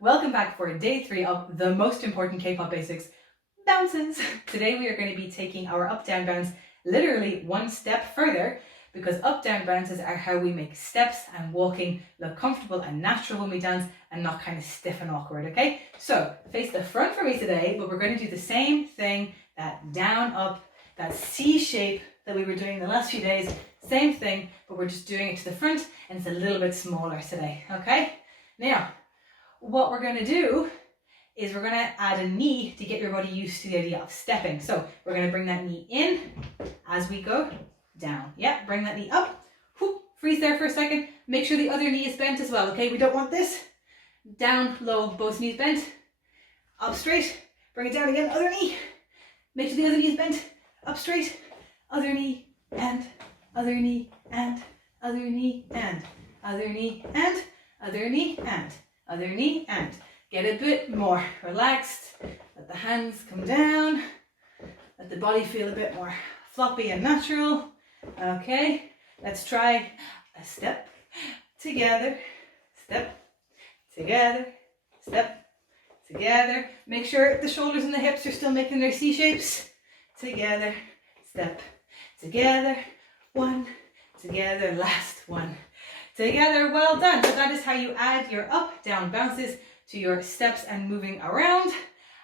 Welcome back for day 3 of the most important K-pop basics, bounces. Today we are going to be taking our up-down bounce literally one step further, because up-down bounces are how we make steps and walking look comfortable and natural when we dance and not kind of stiff and awkward, okay? So face the front for me today, but we're going to do the same thing, that down, up, that C shape that we were doing the last few days. Same thing, but we're just doing it to the front and it's a little bit smaller today, okay? Now, what we're going to do is we're going to add a knee to get your body used to the idea of stepping. So we're going to bring that knee in as we go down. Yeah, bring that knee up. Whoop, freeze there for a second. Make sure the other knee is bent as well, okay? We don't want this. Down, low, both knees bent. Up straight. Bring it down again, other knee. Make sure the other knee is bent. Up straight. Other knee and other knee and other knee and other knee and other knee and other knee and. Get a bit more relaxed. Let the hands come down. Let the body feel a bit more floppy and natural. Okay, let's try a step together, step together, step together. Make sure the shoulders and the hips are still making their C shapes. Together, step together, one, together, last one, together. Well done. So that is how you add your up, down bounces to your steps and moving around.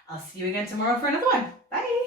I'll see you again tomorrow for another one. Bye.